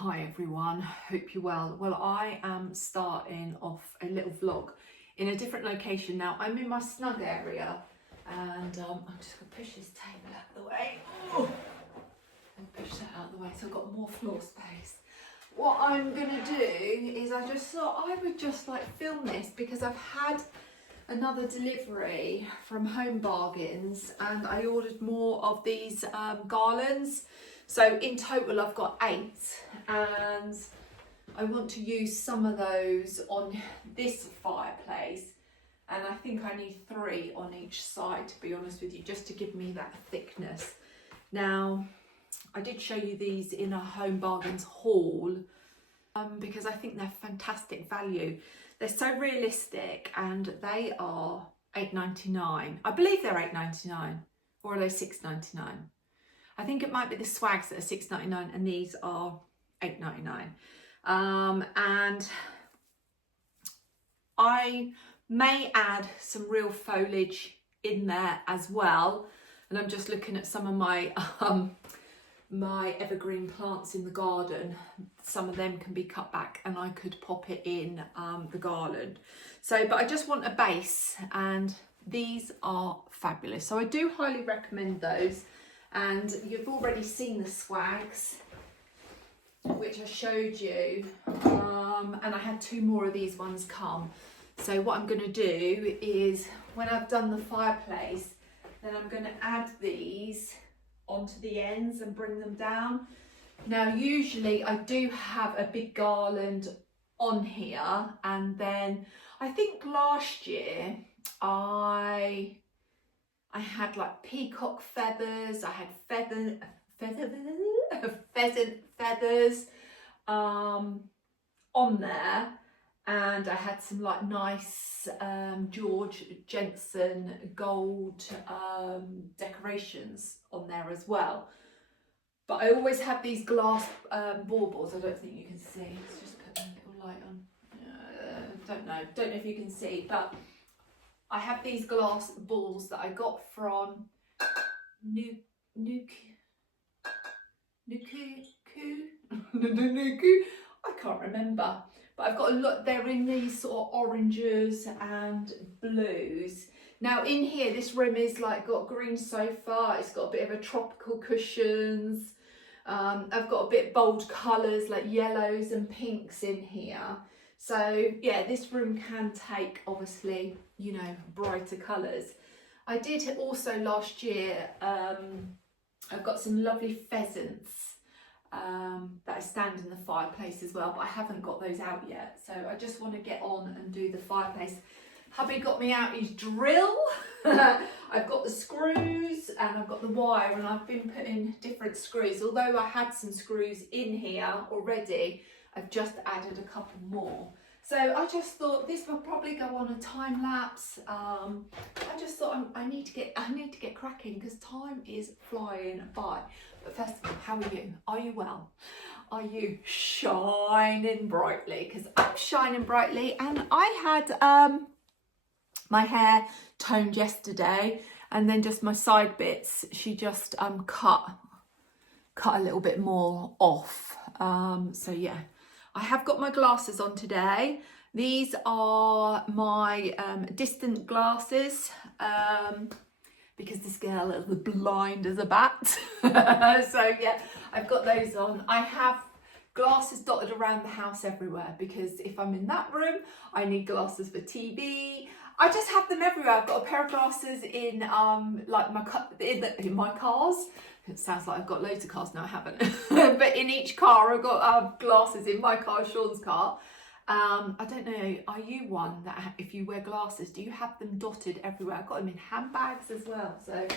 Hi everyone, hope you're well. Well, I am starting off a little vlog in a different location now. I'm in my snug area and I'm just going to push this table out of the way. And push that out of the way so I've got more floor space. What I'm going to do is I just thought I would just like film this because I've had another delivery from Home Bargains and I ordered more of these garlands. So in total I've got 8 and I want to use some of those on this fireplace, and I think I need 3 on each side, to be honest with you, just to give me that thickness. Now I did show you these in a Home Bargains haul because I think they're fantastic value. They're so realistic and they are £8.99. I believe they're £8.99, or are they £6.99? I think it might be the swags that are £6.99 and these are £8.99. And I may add some real foliage in there as well. And I'm just looking at some of my my evergreen plants in the garden. Some of them can be cut back and I could pop it in the garland. So, but I just want a base and these are fabulous. So I do highly recommend those. And you've already seen the swags, which I showed you, and I had 2 more of these ones come. So what I'm going to do is, when I've done the fireplace, then I'm going to add these onto the ends and bring them down. Now usually I do have a big garland on here, and then I think last year I had like peacock feathers, I had pheasant feathers on there, and I had some like nice George Jensen gold decorations on there as well. But I always have these glass baubles. I don't think you can see. Let's just put a little light on. Don't know if you can see, but I have these glass balls that I got from Nuku. I can't remember, but I've got a lot. They're in these sort of oranges and blues. Now in here, this room is like got green sofa. It's got a bit of a tropical cushions. I've got a bit bold colours like yellows and pinks in here. So yeah, this room can take, obviously, you know, brighter colours. I did also last year, I've got some lovely pheasants that I stand in the fireplace as well, but I haven't got those out yet. So I just want to get on and do the fireplace. Hubby got me out his drill. I've got the screws and I've got the wire, and I've been putting different screws. Although I had some screws in here already, I've just added a couple more. So I just thought this will probably go on a time lapse. I just thought I need to get cracking because time is flying by. But first of all, how are you? Are you well? Are you shining brightly? Because I'm shining brightly, and I had my hair toned yesterday, and then just my side bits, she just cut a little bit more off. So yeah. I have got my glasses on today. These are my distant glasses because this girl is blind as a bat. So yeah, I've got those on. I have glasses dotted around the house everywhere because if I'm in that room, I need glasses for TV. I just have them everywhere. I've got a pair of glasses in like in my cars. It sounds like I've got loads of cars. No, I haven't. But in each car, I've got glasses. In my car, Sean's car. I don't know, are you one that if you wear glasses, do you have them dotted everywhere? I've got them in handbags as well. So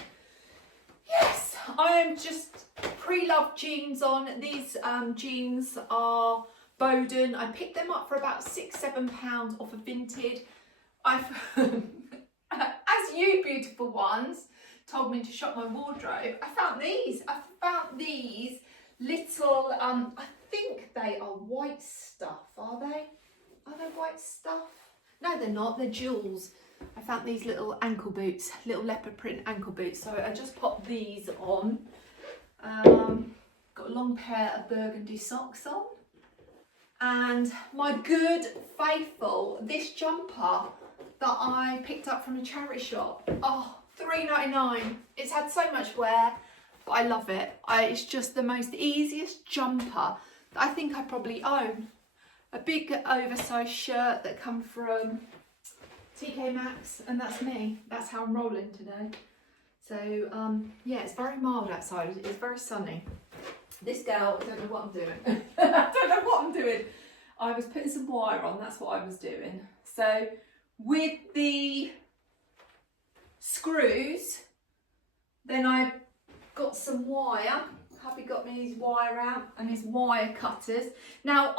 yes, I am just pre-loved jeans on. These jeans are Bowden. I picked them up for about £6-7 off of Vinted. As you beautiful ones told me to shop my wardrobe, I found these little, I think they are white stuff, are they? Are they white stuff? No, they're not, they're jewels. I found these little ankle boots, little leopard print ankle boots, so I just popped these on. Got a long pair of burgundy socks on. And my good faithful, this jumper that I picked up from a charity shop, oh, £3.99. It's had so much wear, but I love it. It's just the most easiest jumper that I think I probably own. A big oversized shirt that come from TK Maxx, and that's me. That's how I'm rolling today. So yeah, it's very mild outside. It's very sunny. This girl, I don't know what I'm doing. I don't know what I'm doing. I was putting some wire on, that's what I was doing. So with the screws, then I got some wire. Hubby got me his wire out and his wire cutters. Now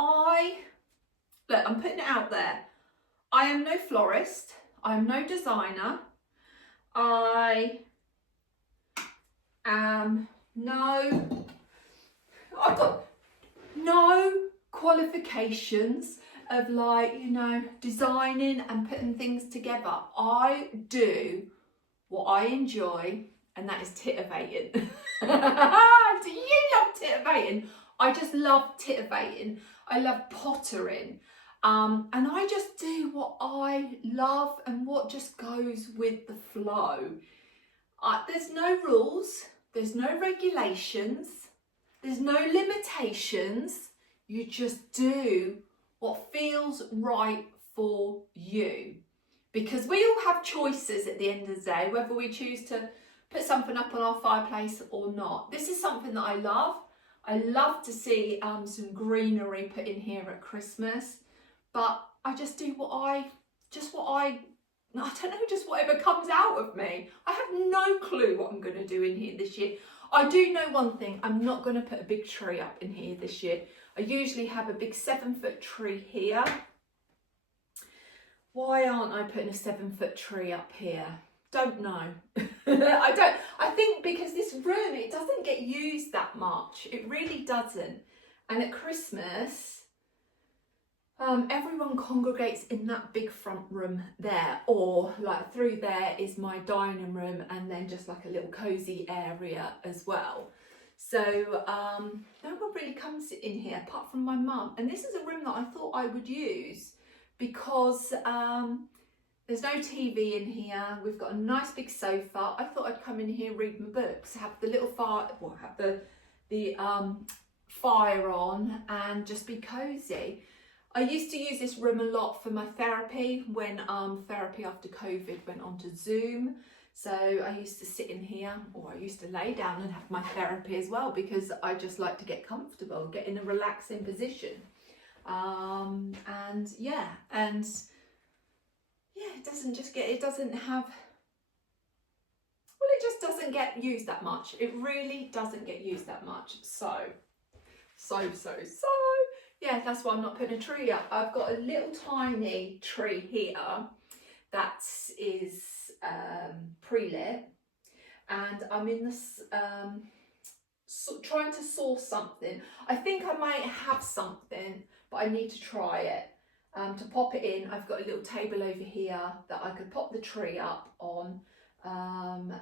look, I'm putting it out there. I am no florist. I am no designer. I am I've got no qualifications of, like, you know, designing and putting things together. I do what I enjoy, and that is titivating. Do you love titivating? I just love titivating. I love pottering. And I just do what I love and what just goes with the flow. There's no rules, there's no regulations, there's no limitations. You just do what feels right for you. Because we all have choices at the end of the day, whether we choose to put something up on our fireplace or not. This is something that I love. I love to see some greenery put in here at Christmas, but I just do I don't know, just whatever comes out of me. I have no clue what I'm going to do in here this year. I do know one thing, I'm not going to put a big tree up in here this year. I usually have a big 7-foot tree here. Why aren't I putting a 7-foot tree up here? Don't know. I think because this room, it doesn't get used that much. It really doesn't. And at Christmas, everyone congregates in that big front room there, or like through there is my dining room, and then just like a little cozy area as well. So no one really comes in here apart from my mum. And this is a room that I thought I would use because there's no TV in here. We've got a nice big sofa. I thought I'd come in here, read my books, have the little fire, well, have the fire on, and just be cozy. I used to use this room a lot for my therapy when therapy after COVID went on to Zoom. So I used to sit in here, or I used to lay down and have my therapy as well, because I just like to get comfortable, get in a relaxing position. And yeah, it doesn't get used that much. It really doesn't get used that much. So yeah, that's why I'm not putting a tree up. I've got a little tiny tree here that is pre-lit, and I'm in this trying to source something. I think I might have something, but I need to try it. To pop it in, I've got a little table over here that I could pop the tree up on, and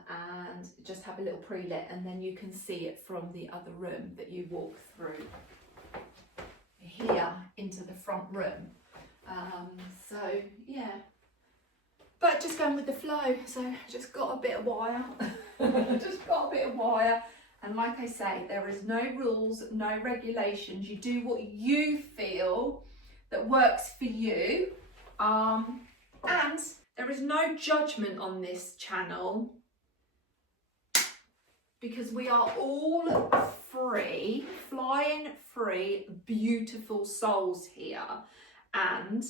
just have a little pre-lit, and then you can see it from the other room that you walk through here into the front room. So yeah, but just going with the flow. So just got a bit of wire. And like I say, there is no rules, no regulations. You do what you feel that works for you, and there is no judgment on this channel, because we are all free, flying free, beautiful souls here, and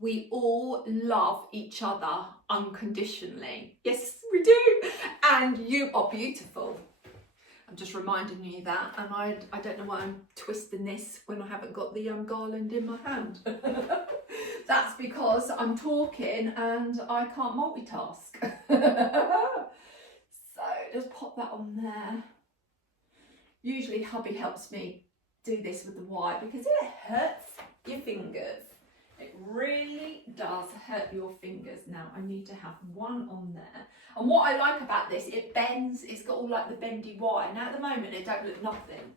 we all love each other unconditionally. Yes, we do, and you are beautiful. I'm just reminding you that, and I don't know why I'm twisting this when I haven't got the garland in my hand. That's because I'm talking and I can't multitask. So just pop that on there. Usually hubby helps me do this with the wire because it hurts your fingers. It really does hurt your fingers. Now I need to have one on there. And what I like about this, it bends, it's got all like the bendy wire. Now at the moment it don't look nothing.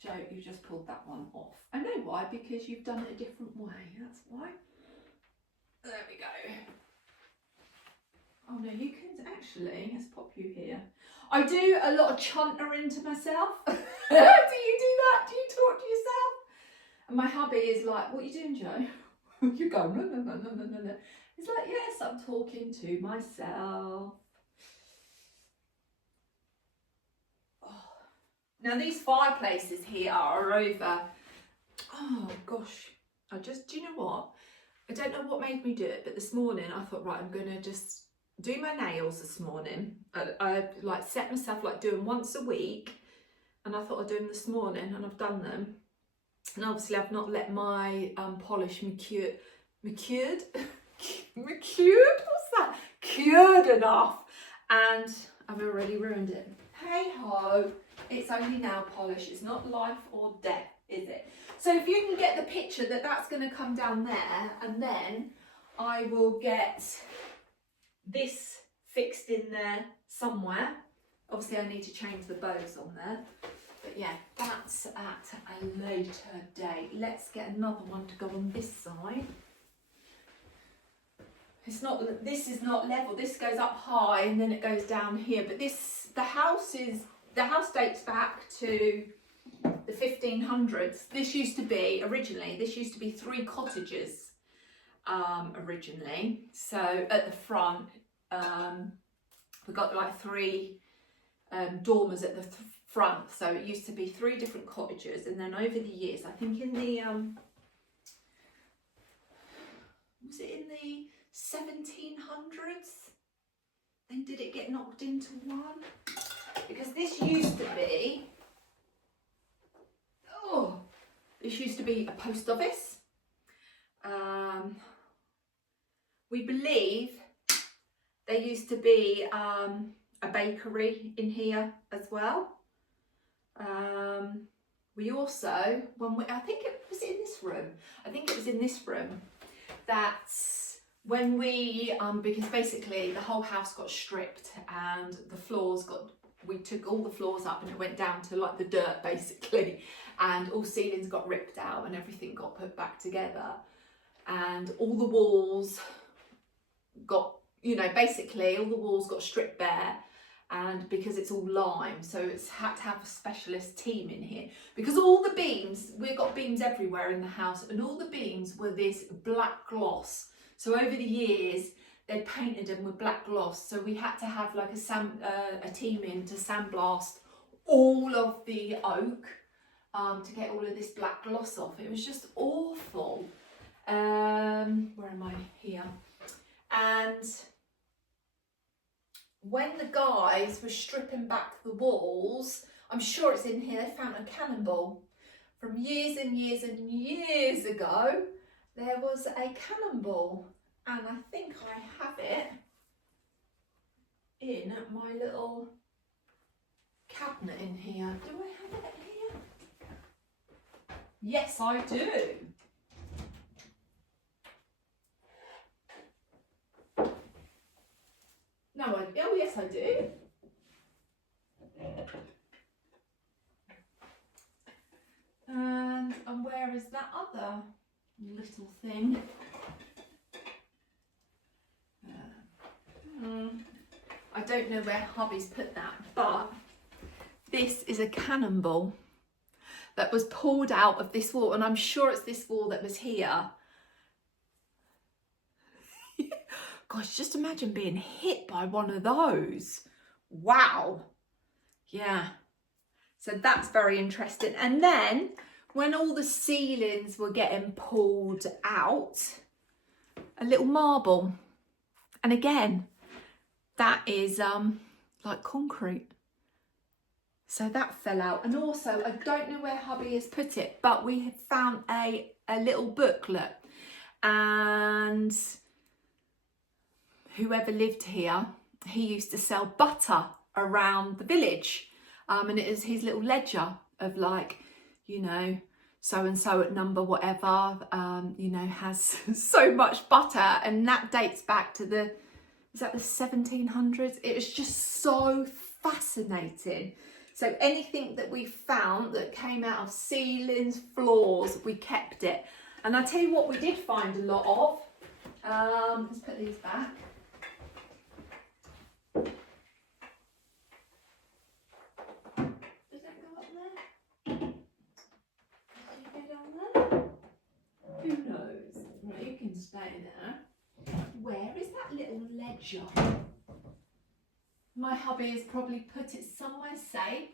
Joe, you've just pulled that one off. I know why, because you've done it a different way. That's why. There we go. Oh no, you can actually, let's pop you here. I do a lot of chuntering to myself. Do you do that? Do you talk to yourself? And my hubby is like, what are you doing, Joe? You go, no, no, no, no, no, no, no. He's like, yes, I'm talking to myself. Now these fireplaces here are over, oh gosh, do you know what? I don't know what made me do it, but this morning I thought, right, I'm gonna just do my nails this morning. I like set myself like doing once a week, and I thought I'd do them this morning, and I've done them. And obviously I've not let my polish cured, enough, and I've already ruined it. Hey ho. It's only nail polish, it's not life or death, is it? So if you can get the picture that that's going to come down there, and then I will get this fixed in there somewhere. Obviously I need to change the bows on there, but yeah, that's at a later date. Let's get another one to go on this side. This is not level, this goes up high and then it goes down here, but the house dates back to the 1500s. This used to be 3 cottages originally. So at the front, we got like 3 dormers at the front. So it used to be 3 different cottages, and then over the years, I think in the was it in the 1700s? Then did it get knocked into one? Because this used to be, a post office. We believe there used to be a bakery in here as well. We also, I think it was in this room. I think it was in this room. That's when we, because basically the whole house got stripped and the floors we took all the floors up and it went down to like the dirt basically, and all ceilings got ripped out and everything got put back together, and all the walls got, basically all the walls got stripped bare, and because it's all lime, so it's had to have a specialist team in here, because all the beams, we've got beams everywhere in the house, and all the beams were this black gloss. So over the years they painted them with black gloss, so we had to have like a team in to sandblast all of the oak to get all of this black gloss off. It was just awful. Where am I? Here. And when the guys were stripping back the walls, I'm sure it's in here, they found a cannonball from years and years and years ago. There was a cannonball, and I think I have it in my little cabinet in here. Do I have it here? Yes, I do. Oh yes, I do. And where is that other little thing? I don't know where hubby's put that, but this is a cannonball that was pulled out of this wall, and I'm sure it's this wall that was here. Gosh, just imagine being hit by one of those. Wow. Yeah. So that's very interesting. And then when all the ceilings were getting pulled out, a little marble. And again, that is like concrete. So that fell out. And also, I don't know where hubby has put it, but we have found a little booklet. And whoever lived here, he used to sell butter around the village. And it is his little ledger of like, so-and-so at number whatever, has so much butter. And that dates back to is that the 1700s? It was just so fascinating. So anything that we found that came out of ceilings, floors, we kept it. And I tell you what we did find a lot of. Let's put these back. Does that go up there? Does it go down there? Who knows? Right, you can stay there. Where is that little ledger? My hubby has probably put it somewhere safe.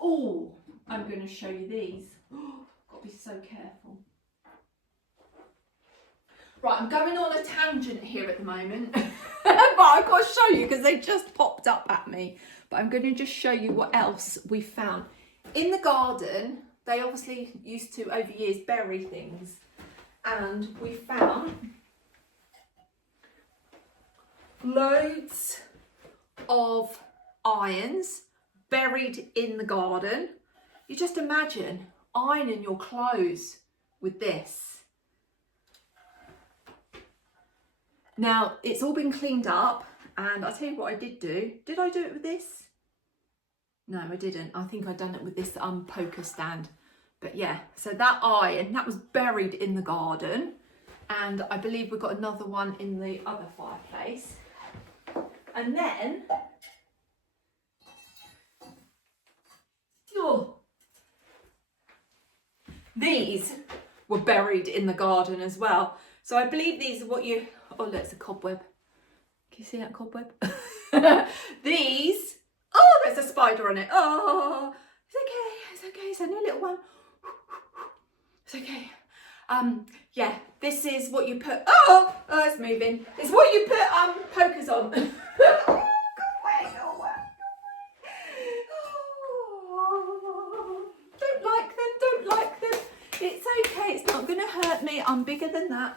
Oh, I'm going to show you these. Oh, got to be so careful. Right, I'm going on a tangent here at the moment. But I've got to show you because they just popped up at me. But I'm going to just show you what else we found. In the garden, they obviously used to, over years, bury things. And we found loads of irons buried in the garden. You just imagine ironing your clothes with this. Now, it's all been cleaned up, and I'll tell you what I did do. Did I do it with this? No, I didn't. I think I'd done it with this poker stand. But yeah, so that iron, that was buried in the garden. And I believe we've got another one in the other fireplace. And then, oh, these were buried in the garden as well. So I believe these are what you, oh look, it's a cobweb. Can you see that cobweb? These, oh, there's a spider on it. Oh, it's okay, it's okay, it's only a little one. It's okay. Yeah, this is what you put, oh, it's moving. It's what you put pokers on. Oh, go away, go away. Oh, don't like them, don't like them. It's okay, it's not gonna hurt me. I'm bigger than that.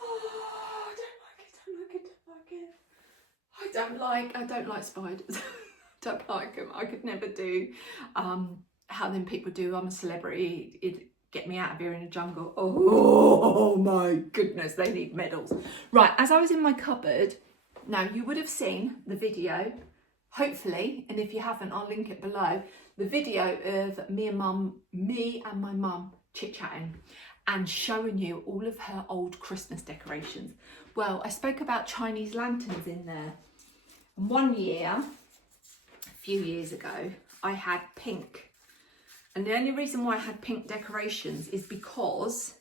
Oh, I don't like spiders. Don't like them. I could never do how them people do. I'm a celebrity. It'd get me out of here in a jungle. Oh my goodness, they need medals. Right, as I was in my cupboard, now you would have seen the video, hopefully, and if you haven't, I'll link it below. The video of me and my mum chit-chatting and showing you all of her old Christmas decorations. Well, I spoke about Chinese lanterns in there. And one year, a few years ago, I had pink. And the only reason why I had pink decorations is because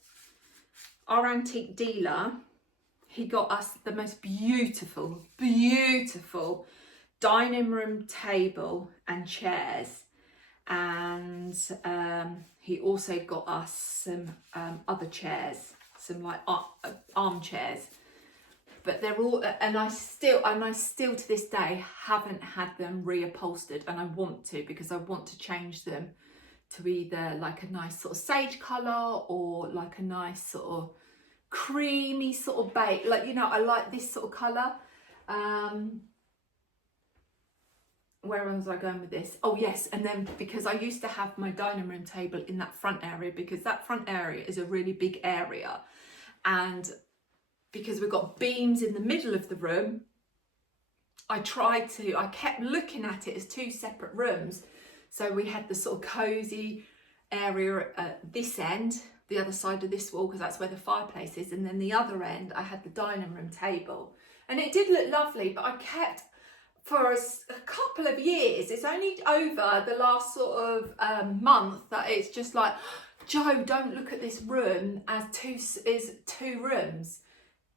our antique dealer, he got us the most beautiful, beautiful dining room table and chairs. And he also got us some other chairs, some like armchairs. But they're all, and I still to this day haven't had them reupholstered, and I want to, because I want to change them to either like a nice sort of sage colour or like a nice sort of creamy sort of beige. Like, you know, I like this sort of colour. Where was I going with this? Oh yes, and then because I used to have my dining room table in that front area, because that front area is a really big area, and because we've got beams in the middle of the room, I kept looking at it as two separate rooms. So we had the sort of cosy area at this end, the other side of this wall, because that's where the fireplace is, and then the other end I had the dining room table, and it did look lovely. But I kept, for a couple of years, it's only over the last sort of month that it's just like, Joe, don't look at this room as two rooms.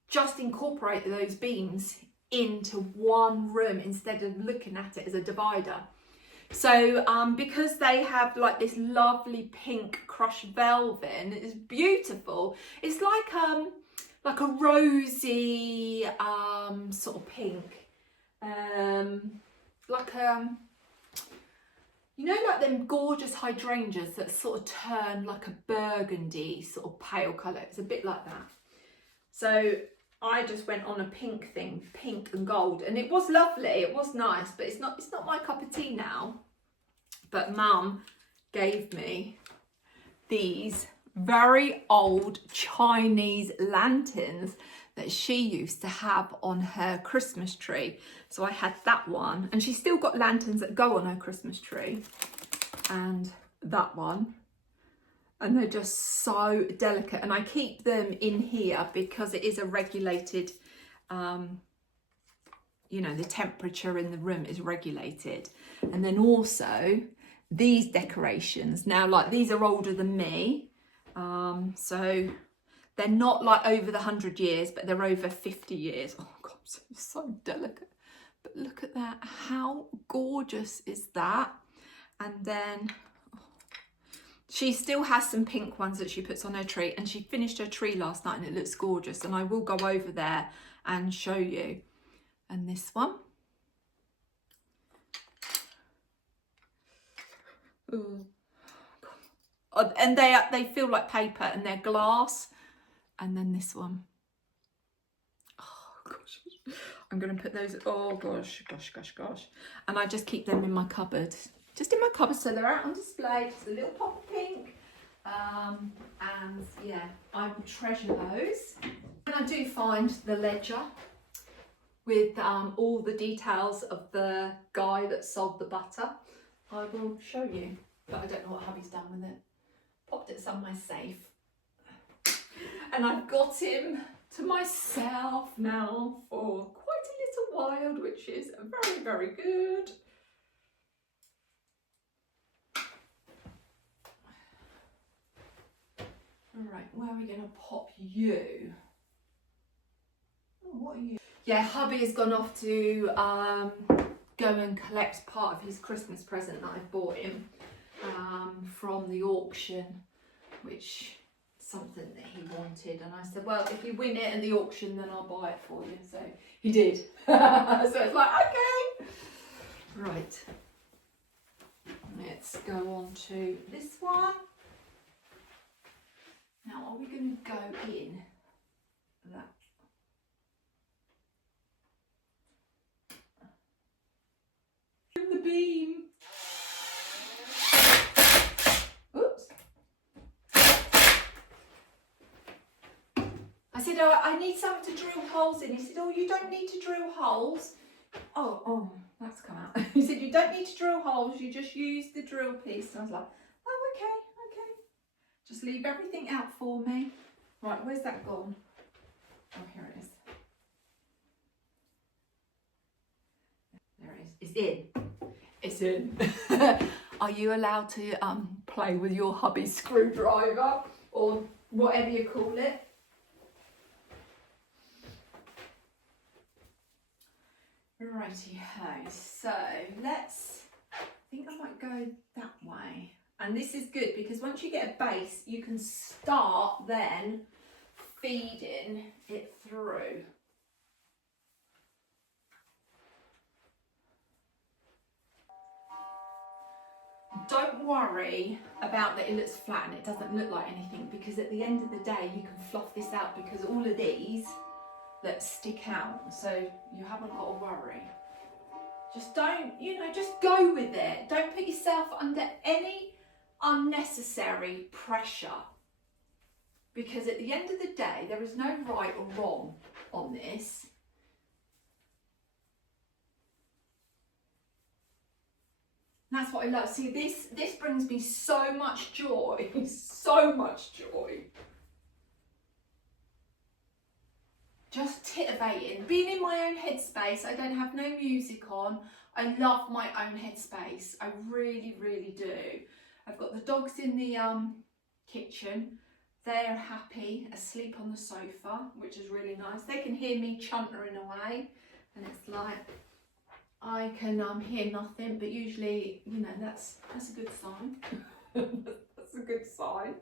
Just incorporate those beams into one room instead of looking at it as a divider. So because they have like this lovely pink crushed velvet, and it's beautiful. It's like a rosy sort of pink, like you know, like them gorgeous hydrangeas that sort of turn like a burgundy sort of pale colour. It's a bit like that. So I just went on a pink thing, pink and gold, and it was lovely, it was nice, but it's not my cup of tea now. But Mum gave me these very old Chinese lanterns that she used to have on her Christmas tree. So I had that one, and she's still got lanterns that go on her Christmas tree, and that one. And they're just so delicate, and I keep them in here because it is a regulated, you know, the temperature in the room is regulated. And then also these decorations, now like these are older than me, so they're not like over the 100 years, but they're over 50 years. Oh God, so delicate. But look at that, how gorgeous is that? And then she still has some pink ones that she puts on her tree, and she finished her tree last night and it looks gorgeous, and I will go over there and show you. And this one. Ooh. And they feel like paper, and they're glass. And then this one. Oh gosh, I'm gonna put those, oh gosh. And I just keep them in my cupboard. Just in my cupboard, so they're out on display. Just a little pop of pink. And yeah, I treasure those. And I do find the ledger with all the details of the guy that sold the butter. I will show you, but I don't know what hubby's done with it. Popped it somewhere safe. And I've got him to myself now for quite a little while, which is very, very good. All right, where are we going to pop you? Oh, what are you? Yeah, hubby has gone off to go and collect part of his Christmas present that I bought him from the auction, which is something that he wanted. And I said, well, if you win it at the auction, then I'll buy it for you. So he did. So it's like, okay. Right. Let's go on to this one. Now, are we going to go in that? The beam. Oops. I said, oh, I need something to drill holes in. He said, oh, you don't need to drill holes. Oh, that's come out. He said, you don't need to drill holes. You just use the drill piece. And I was like, oh, okay. Just leave everything out for me. Right, where's that gone? Oh, here it is. There it is. It's in. It's in. Are you allowed to play with your hubby's screwdriver or whatever you call it? Righty-ho. So let's, I think I might go that way. And this is good because once you get a base, you can start then feeding it through. Don't worry about that it looks flat and it doesn't look like anything, because at the end of the day you can fluff this out, because all of these that stick out, so you haven't got to worry. Just don't, just go with it. Don't put yourself under any unnecessary pressure, because at the end of the day there is no right or wrong on this. And that's what I love. See, this brings me so much joy. So much joy. Just titivating, being in my own headspace. I don't have no music on. I love my own headspace. I really, really do. I've got the dogs in the kitchen. They're happy, asleep on the sofa, which is really nice. They can hear me chuntering away, and it's like I can hear nothing, but usually, that's a good sign. That's a good sign.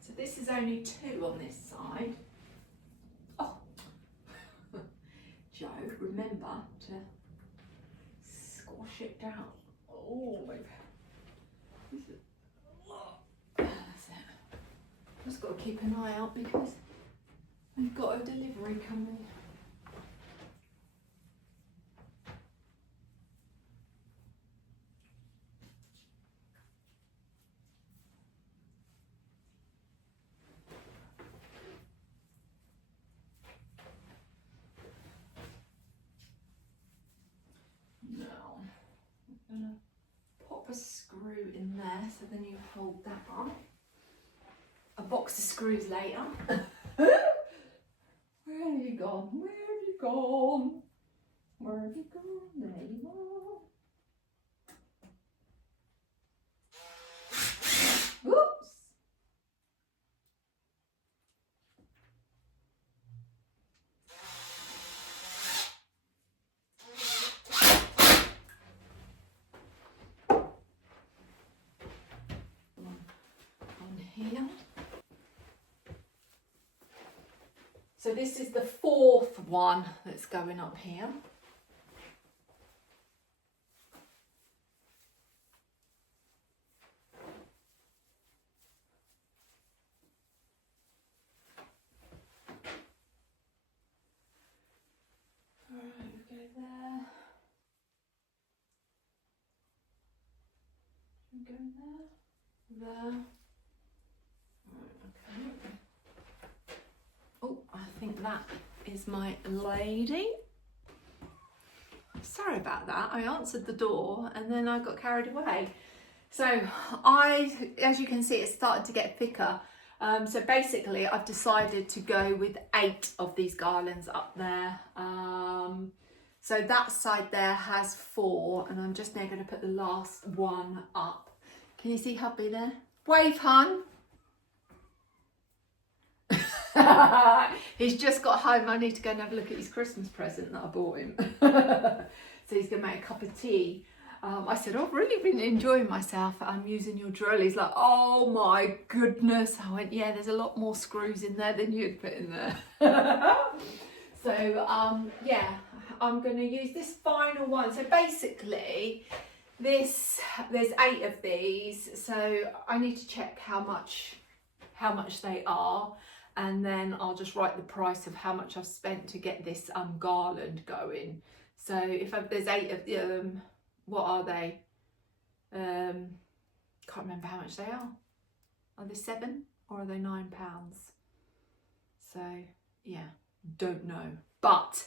So this is only 2 on this side. Oh, Joe, remember to squash it down. Oh my God. Just got to keep an eye out because we've got a delivery coming. Now, I'm going to pop a screw in there so then you hold that on. A box of screws later. Where have you gone? Where have you gone? Where have you gone? There you are. Whoops. On here. So this is the 4th one that's going up here. Alright, we go there. We go there. There. Right, okay. Oh, I think that is my lady. Sorry about that. I answered the door and then I got carried away. So as you can see, it started to get thicker. So basically I've decided to go with 8 of these garlands up there. So that side there has 4 and I'm just now going to put the last one up. Can you see hubby there? Wave, hun. He's just got home. I need to go and have a look at his Christmas present that I bought him. So he's going to make a cup of tea. I said, I've really been enjoying myself. I'm using your drill. He's like, oh my goodness. I went, yeah, there's a lot more screws in there than you'd put in there. So, yeah, I'm going to use this final one. So basically, there's 8 of these. So I need to check how much they are. And then I'll just write the price of how much I've spent to get this garland going. So if there's 8 of them, what are they? Can't remember how much they are. Are they 7 or are they £9? So yeah, don't know. But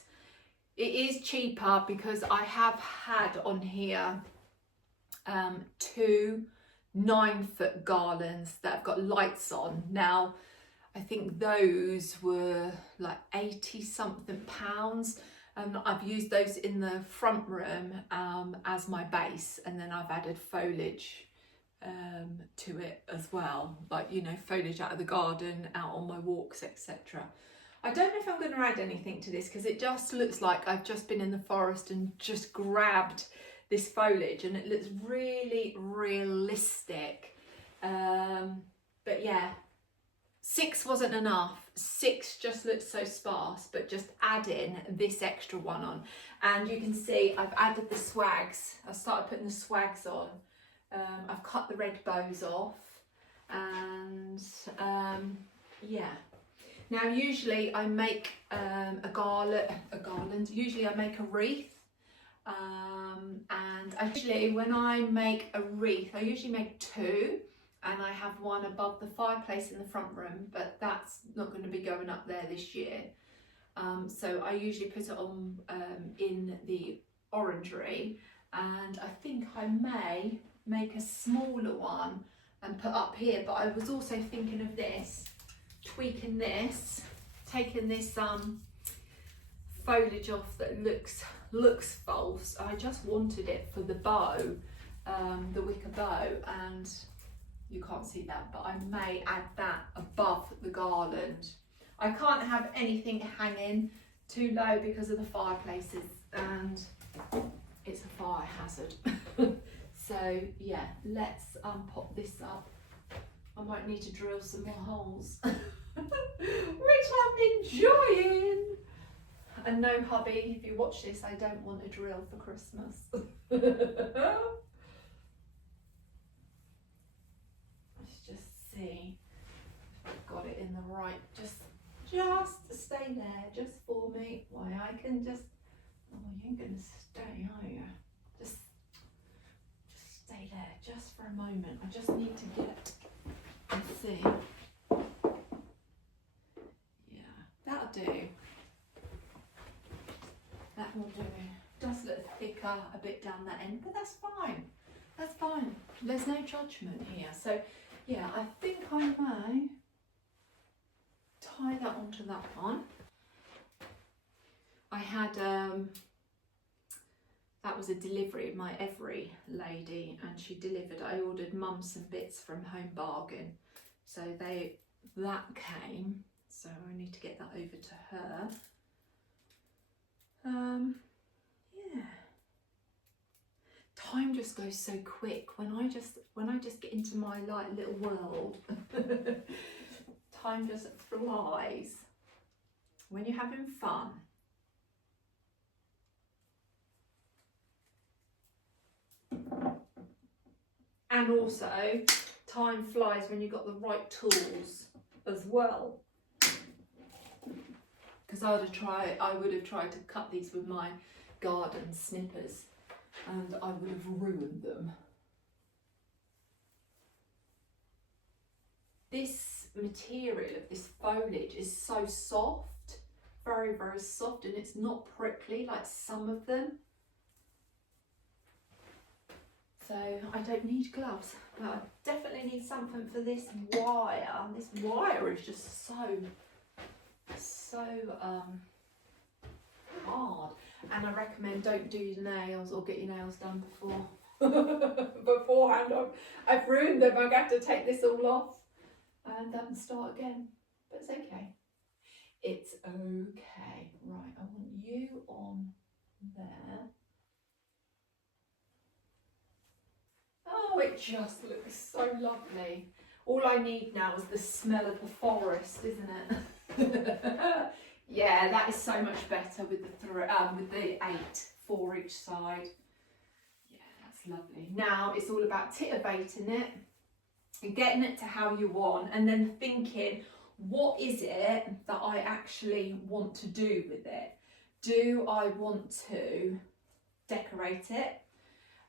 it is cheaper because I have had on here 2 9-foot garlands that have got lights on. Now, I think those were like 80 something pounds. I've used those in the front room as my base, and then I've added foliage to it as well, like, you know, foliage out of the garden, out on my walks, etc. I don't know if I'm going to add anything to this because it just looks like I've just been in the forest and just grabbed this foliage and it looks really realistic. But yeah, 6 wasn't enough. 6 just looked so sparse, but just adding this extra one on. And you can see I've added the swags. I started putting the swags on. I've cut the red bows off. And yeah. Now usually I make a garland. Usually I make a wreath. And actually when I make a wreath, I usually make 2. And I have one above the fireplace in the front room, but that's not going to be going up there this year. So I usually put it on in the orangery, and I think I may make a smaller one and put up here. But I was also thinking of this, tweaking this, taking this foliage off that looks false. I just wanted it for the bow, the wicker bow, and you can't see that, but I may add that above the garland. I can't have anything hanging too low because of the fireplaces and it's a fire hazard. So yeah, let's pop this up. I might need to drill some more holes, which I'm enjoying. And no, hubby, if you watch this, I don't want a drill for Christmas. Let's just see if I've got it in the right, just stay there, just for me. Why I can just, oh, you ain't gonna stay, are you? Just stay there, just for a moment. I just need to get and see. Yeah, that'll do. That will do. Does look thicker a bit down that end, but that's fine. That's fine. There's no judgment here. So yeah, I think I may tie that onto that one. I had that was a delivery, my Every lady, and she delivered. I ordered mum some bits from Home Bargain, so that came. So I need to get that over to her. Yeah. Time just goes so quick when I just get into my like little world. Time just flies when you're having fun. And also, time flies when you've got the right tools as well. Because I would have tried to cut these with my garden snippers, and I would have ruined them. This material of this foliage is so soft, very, very soft, and it's not prickly like some of them. So I don't need gloves, but I definitely need something for this wire. This wire is just so hard. And I recommend don't do your nails or get your nails done beforehand. I've ruined them. I'm going to have to take this all off and start again. But it's okay. It's okay. Right, I want you on there. Oh, it just looks so lovely. All I need now is the smell of the forest, isn't it? Yeah, that is so much better with the 8, 4 each side. Yeah, that's lovely. Now it's all about titivating it and getting it to how you want, and then thinking, what is it that I actually want to do with it? Do I want to decorate it?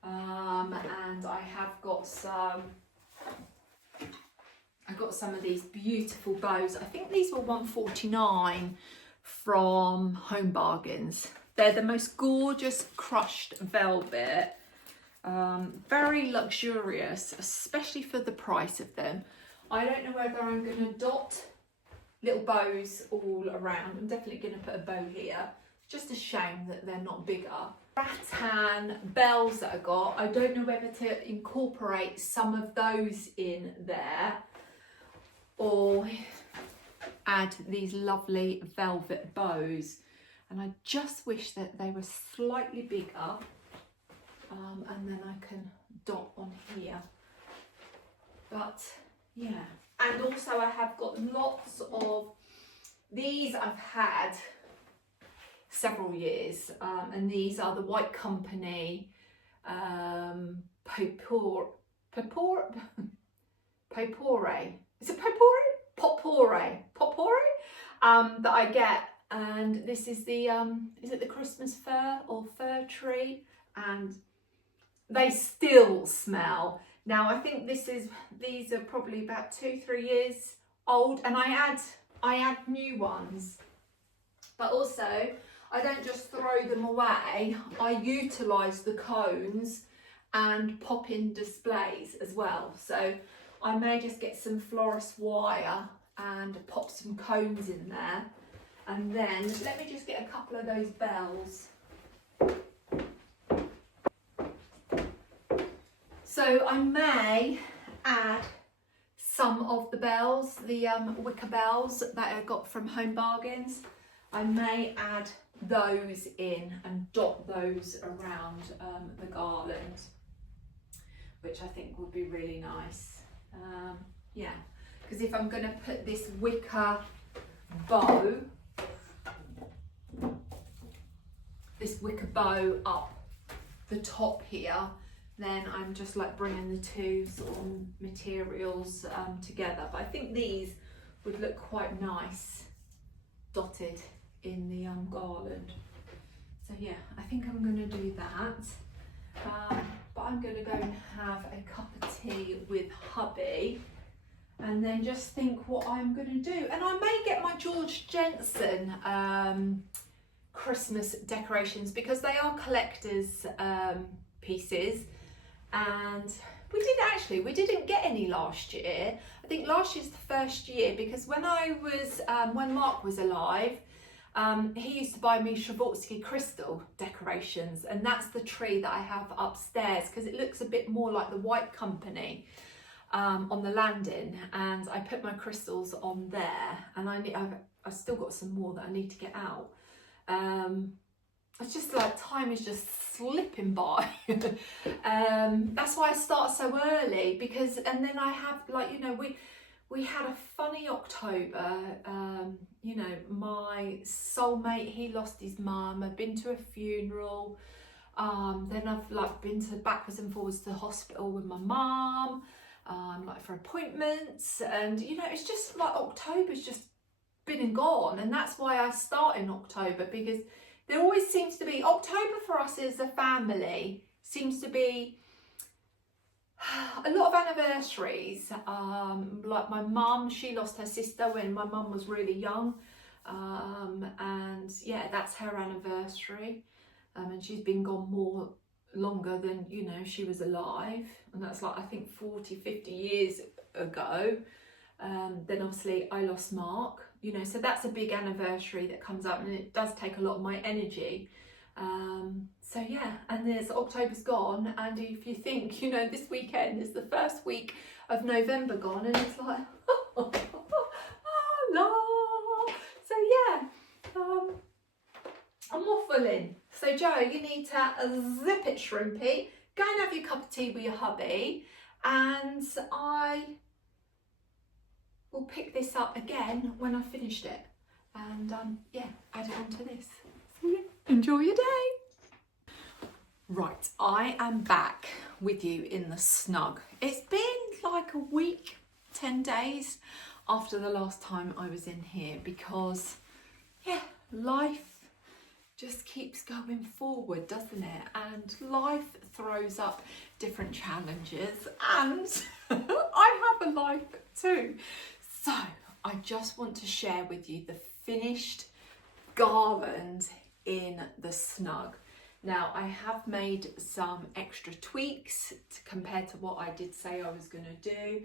And I have got some. I got some of these beautiful bows. I think these were $1.49 from Home Bargains. They're the most gorgeous crushed velvet. Very luxurious, especially for the price of them. I don't know whether I'm going to dot little bows all around. I'm definitely going to put a bow here. Just a shame that they're not bigger. Rattan bells that I got, I don't know whether to incorporate some of those in there or add these lovely velvet bows. And I just wish that they were slightly bigger, and then I can dot on here. But yeah, and also I have got lots of these. I've had several years, and these are the White Company Potpourri. Is it potpourri? That I get, and this is the is it the Christmas fir or fir tree, and they still smell. Now I think these are probably about 2-3 years old, and I add new ones, but also I don't just throw them away. I utilise the cones and pop in displays as well. So I may just get some florist wire and pop some cones in there. And then let me just get a couple of those bells. So I may add some of the bells, the wicker bells that I got from Home Bargains. I may add those in and dot those around the garland, which I think would be really nice. Yeah, because if I'm going to put this wicker bow, up the top here, then I'm just like bringing the two sort of materials together. But I think these would look quite nice dotted in the garland. So yeah, I think I'm going to do that. But I'm going to go and have a cup of tea with hubby and then just think what I'm going to do. And I may get my George Jensen Christmas decorations, because they are collector's pieces, and we didn't get any last year. I think last year's the first year, because when when Mark was alive, he used to buy me Swarovski crystal decorations, and that's the tree that I have upstairs, because it looks a bit more like the White Company on the landing, and I put my crystals on there, and I've still got some more that I need to get out. It's just like time is just slipping by. That's why I start so early, because, and then I have, like, you know, we had a funny October. You know, my soulmate, he lost his mum. I've been to a funeral. Then I've like been to backwards and forwards to the hospital with my mum, like for appointments, and you know, it's just like October's just been and gone, and that's why I start in October, because there always seems to be, October for us as a family seems to be a lot of anniversaries. Like my mum, she lost her sister when my mum was really young, and yeah, that's her anniversary, and she's been gone longer than, you know, she was alive, and that's like I think 40-50 years ago. Then obviously I lost Mark, you know, so that's a big anniversary that comes up, and it does take a lot of my energy. So yeah, and there's October's gone, and if you think, you know, this weekend is the first week of November gone, and it's like, oh no. So yeah, I'm waffling. So Joe, you need to zip it, shrimpy, go and have your cup of tea with your hubby, and I will pick this up again when I've finished it, and yeah, add it onto this. So yeah, enjoy your day. Right, I am back with you in the snug. It's been like a week, 10 days after the last time I was in here, because yeah, life just keeps going forward, doesn't it? And life throws up different challenges, and I have a life too. So I just want to share with you the finished garland in the snug. Now I have made some extra tweaks compared to what I did say I was going to do,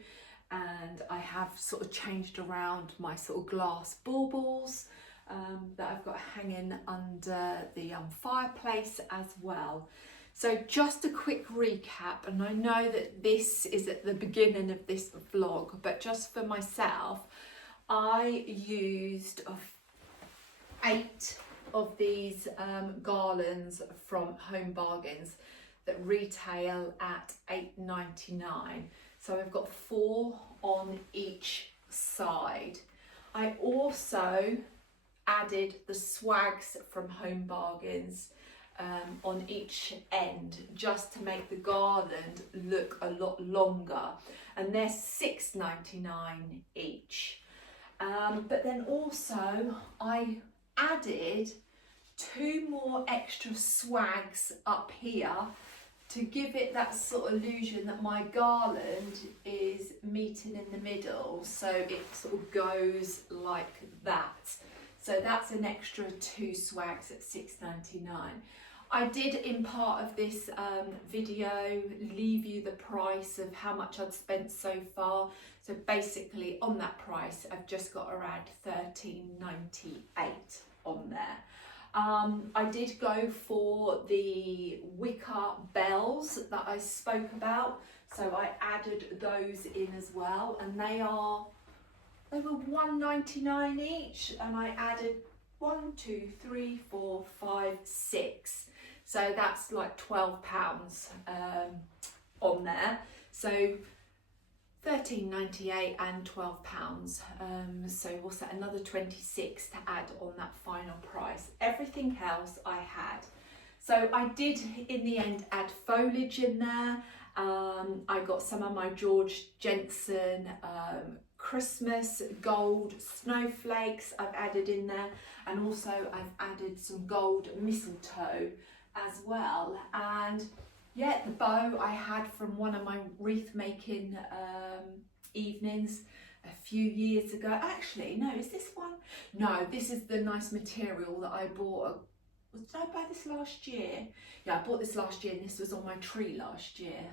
and I have sort of changed around my sort of glass baubles that I've got hanging under the fireplace as well. So just a quick recap, and I know that this is at the beginning of this vlog, but just for myself, I used 8 of these garlands from Home Bargains that retail at £8.99. So I've got 4 on each side. I also added the swags from Home Bargains on each end, just to make the garland look a lot longer, and they're £6.99 each. But then also I added 2 more extra swags up here to give it that sort of illusion that my garland is meeting in the middle, so it sort of goes like that. So that's an extra 2 swags at £6.99. I did, in part of this video, leave you the price of how much I'd spent so far. So basically on that price, I've just got around £13.98 on there. I did go for the wicker bells that I spoke about, so I added those in as well, and they were £1.99 each, and I added 1, 2, 3, 4, 5, 6. So that's like £12 on there. So £13.98 and £12. So what's that? Another 26 to add on that final price. Everything else I had. So I did in the end add foliage in there. I got some of my George Jensen Christmas gold snowflakes I've added in there, and also I've added some gold mistletoe as well. And yeah, the bow I had from one of my wreath making evenings a few years ago. Actually, no, is this one? No, this is the nice material that I bought. Did I buy this last year? Yeah, I bought this last year, and this was on my tree last year.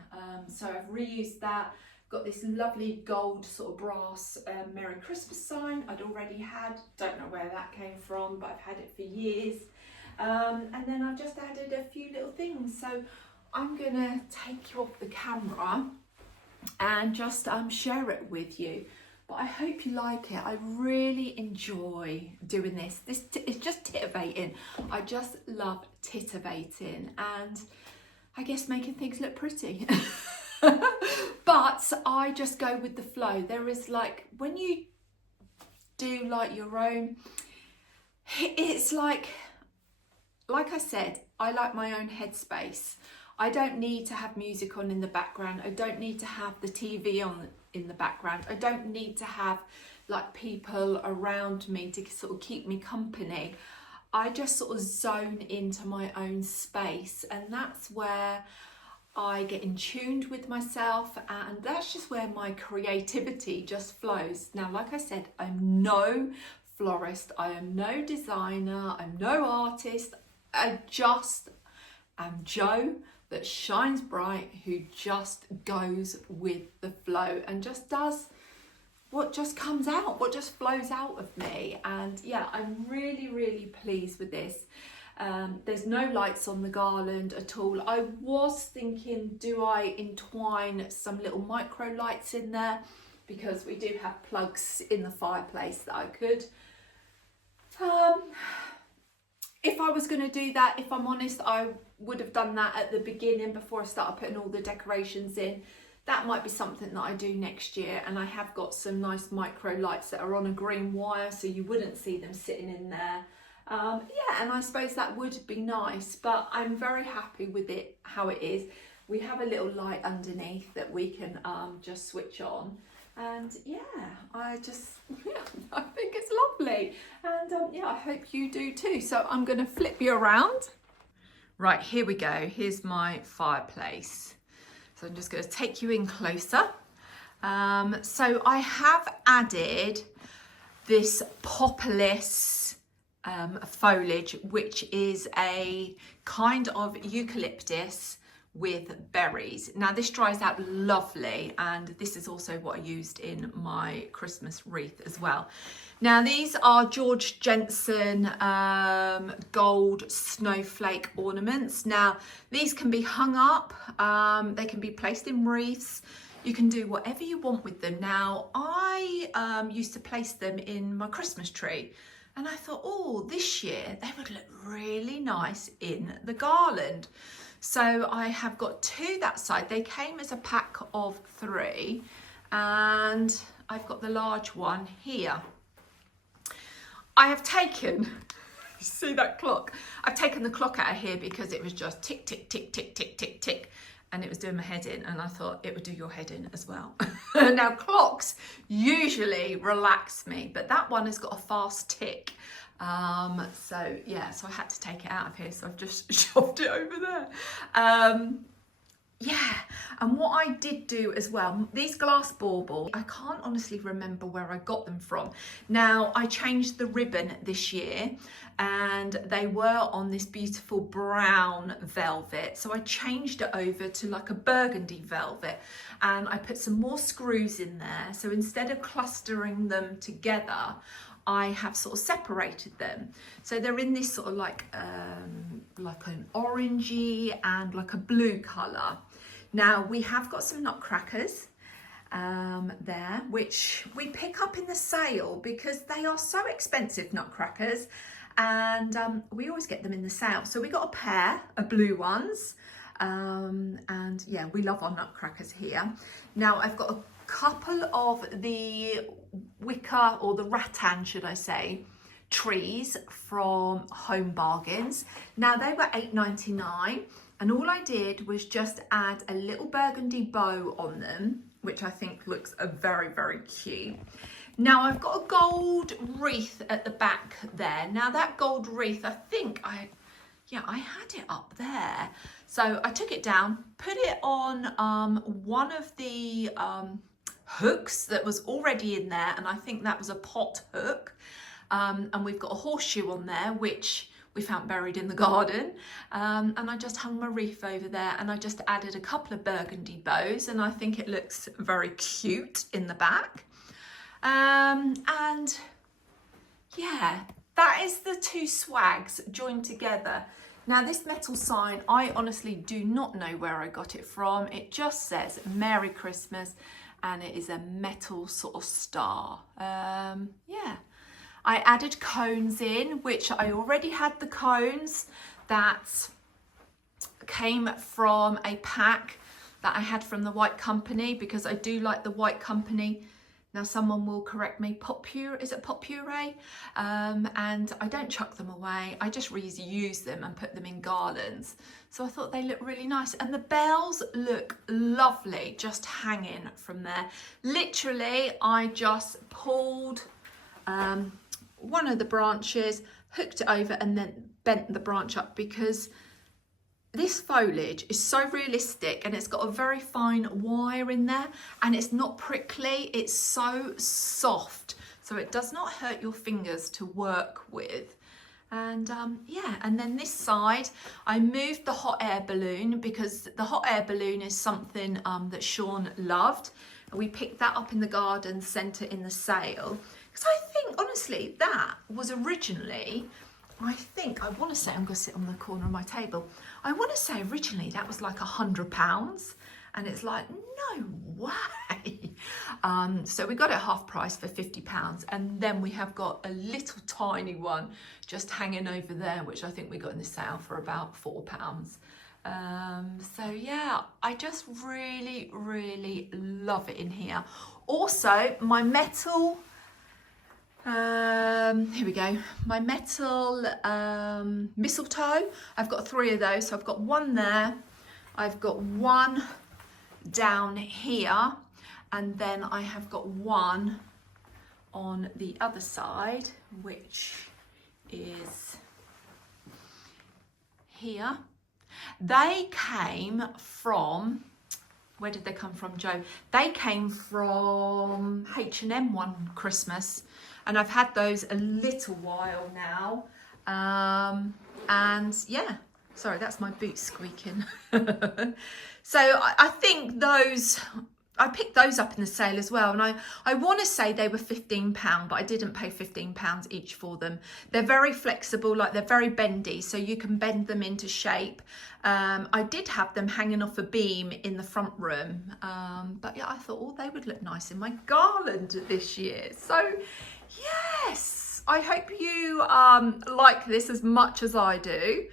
So I've reused that. Got this lovely gold sort of brass Merry Christmas sign I'd already had. Don't know where that came from, but I've had it for years. And then I've just added a few little things. So I'm gonna take you off the camera and just share it with you. But I hope you like it. I really enjoy doing this. It's just titivating. I just love titivating and I guess making things look pretty. But I just go with the flow. There is like, when you do like your own, it's like I said, I like my own headspace. I don't need to have music on in the background. I don't need to have the TV on in the background. I don't need to have like people around me to sort of keep me company. I just sort of zone into my own space, and that's where I get in tune with myself, and that's just where my creativity just flows. Now, like I said, I'm no florist, I am no designer, I'm no artist. I just am Joe that shines bright, who just goes with the flow and just does what just comes out, what just flows out of me. And yeah, I'm really, really pleased with this. There's no lights on the garland at all. I was thinking, do I entwine some little micro lights in there? Because we do have plugs in the fireplace that I could. If I was going to do that, if I'm honest, I would have done that at the beginning before I started putting all the decorations in. That might be something that I do next year. And I have got some nice micro lights that are on a green wire, so you wouldn't see them sitting in there. Yeah, and I suppose that would be nice, but I'm very happy with it how it is. We have a little light underneath that we can just switch on. And yeah, I think it's lovely. And yeah, I hope you do too. So I'm going to flip you around. Right, here we go. Here's my fireplace. So I'm just going to take you in closer. So I have added this Populus foliage, which is a kind of eucalyptus with berries. Now this dries out lovely, and this is also what I used in my Christmas wreath as well. Now these are George Jensen gold snowflake ornaments. Now these can be hung up, they can be placed in wreaths. You can do whatever you want with them. Now I used to place them in my Christmas tree, and I thought, oh, this year they would look really nice in the garland. So I have got two that side. They came as a pack of 3, and I've got the large one here. I have taken, see that clock? I've taken the clock out of here because it was just tick, tick, tick, tick, tick, tick, tick. And it was doing my head in, and I thought it would do your head in as well. Now clocks usually relax me, but that one has got a fast tick. So yeah, so I had to take it out of here, so I've just shoved it over there. Yeah, and what I did do as well, these glass baubles, I can't honestly remember where I got them from. Now I changed the ribbon this year, and they were on this beautiful brown velvet, so I changed it over to like a burgundy velvet, and I put some more screws in there. So instead of clustering them together, I have sort of separated them. So they're in this sort of like an orangey and like a blue colour. Now we have got some nutcrackers there, which we pick up in the sale because they are so expensive, nutcrackers, and we always get them in the sale. So we got a pair of blue ones, and yeah, we love our nutcrackers here. Now I've got a couple of the wicker, or the rattan should I say, trees from Home Bargains. Now they were £8.99, and all I did was just add a little burgundy bow on them, which I think looks very, very cute. Now I've got a gold wreath at the back there. Now that gold wreath, I think I had it up there. So I took it down, put it on one of the hooks that was already in there, and I think that was a pot hook. And we've got a horseshoe on there, which we found buried in the garden. And I just hung my wreath over there, and I just added a couple of burgundy bows, and I think it looks very cute in the back. And yeah, that is the two swags joined together. Now this metal sign, I honestly do not know where I got it from. It just says Merry Christmas, and it is a metal sort of star. Yeah, I added cones in, which I already had the cones that came from a pack that I had from the White Company, because I do like the White Company. Now someone will correct me, is it pot puree? And I don't chuck them away. I just reuse them and put them in garlands. So I thought they look really nice. And the bells look lovely, just hanging from there. Literally, I just pulled one of the branches, hooked it over, and then bent the branch up, because this foliage is so realistic, and it's got a very fine wire in there, and it's not prickly, it's so soft, so it does not hurt your fingers to work with. And yeah, and then this side I moved the hot air balloon, because the hot air balloon is something that Sean loved. We picked that up in the garden centre in the sale, because I think honestly that was originally, I want to say, I'm going to sit on the corner of my table, I want to say originally that was like £100, and it's like, no way. So we got it half price for £50, and then we have got a little tiny one just hanging over there, which I think we got in the sale for about £4. So yeah, I just really, really love it in here. Also, my metal, here we go, my metal mistletoe, I've got 3 of those. So I've got one there, I've got one down here, and then I have got one on the other side, which is here. They came from, where did they come from, Joe? They came from H&M one Christmas, and I've had those a little while now. And yeah, sorry, that's my boots squeaking. So I think those, I picked those up in the sale as well, and I want to say they were £15, but I didn't pay £15 each for them. They're very flexible, like they're very bendy, so you can bend them into shape. I did have them hanging off a beam in the front room, but yeah, I thought, oh, they would look nice in my garland this year. So yes, I hope you like this as much as I do.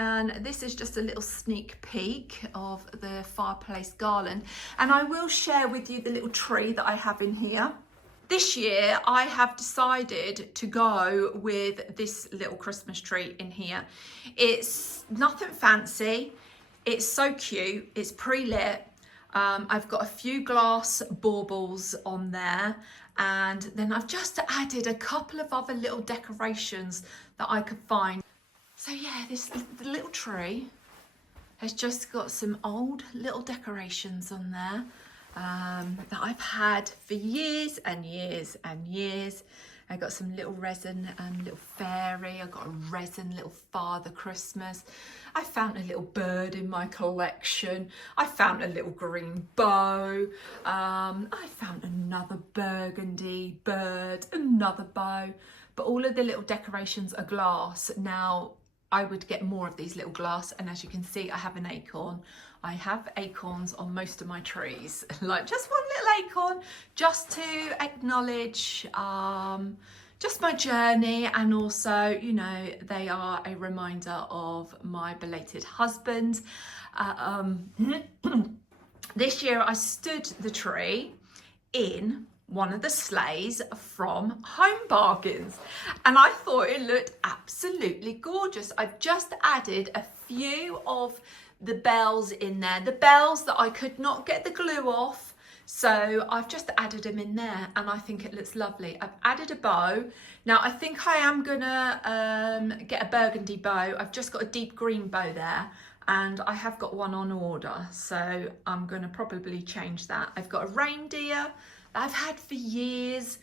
And this is just a little sneak peek of the Fireplace Garland. And I will share with you the little tree that I have in here. This year, I have decided to go with this little Christmas tree in here. It's nothing fancy. It's so cute. It's pre-lit. I've got a few glass baubles on there. And then I've just added a couple of other little decorations that I could find. So yeah, the little tree has just got some old little decorations on there that I've had for years and years and years. I got some little resin little fairy. I got a resin little Father Christmas. I found a little bird in my collection. I found a little green bow. I found another burgundy bird, another bow. But all of the little decorations are glass. Now, I would get more of these little glass, and as you can see, I have an acorn. I have acorns on most of my trees, like just one little acorn, just to acknowledge just my journey, and also, you know, they are a reminder of my belated husband. This year I stood the tree in one of the sleighs from Home Bargains, and I thought it looked absolutely gorgeous. I've just added a few of the bells in there, the bells that I could not get the glue off, So I've just added them in there and I think it looks lovely. I've added a bow. Now I think I am gonna get a burgundy bow. I've just got a deep green bow there and I have got one on order. So I'm gonna probably change that. I've got a reindeer that I've had for years.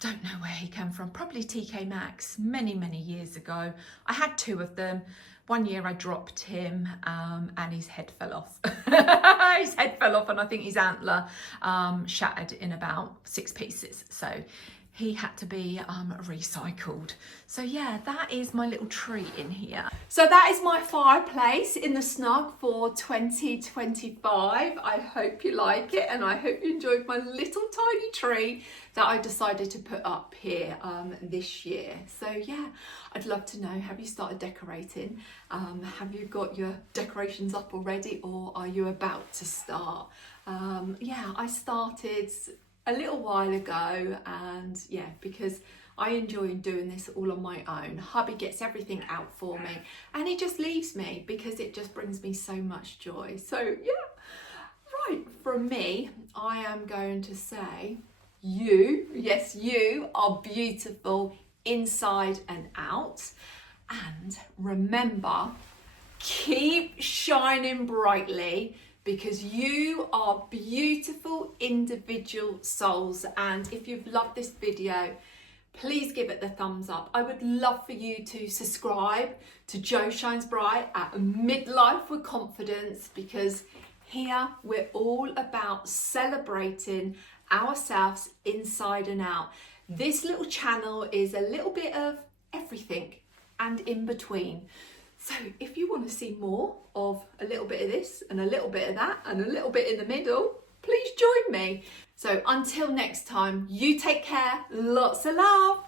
Don't know where he came from, probably TK Maxx many years ago. I had 2 of them. One year I dropped him and his head fell off. His head fell off and I think his antler shattered in about 6 pieces. So he had to be recycled. So yeah, that is my little tree in here. So that is my fireplace in the snug for 2025. I hope you like it and I hope you enjoyed my little tiny tree that I decided to put up here this year. So yeah, I'd love to know, have you started decorating? Have you got your decorations up already or are you about to start? Yeah, I started a little while ago and yeah, because I enjoy doing this all on my own. Hubby gets everything out for me and he just leaves me because it just brings me so much joy. So yeah, right, from me, I am going to say you, yes, you are beautiful inside and out. And remember, keep shining brightly because you are beautiful individual souls. And if you've loved this video, please give it the thumbs up. I would love for you to subscribe to Jo Shines Bright at Midlife with Confidence, because here we're all about celebrating ourselves inside and out. This little channel is a little bit of everything and in between. So if you want to see more of a little bit of this and a little bit of that and a little bit in the middle, please join me. So until next time, you take care. Lots of love.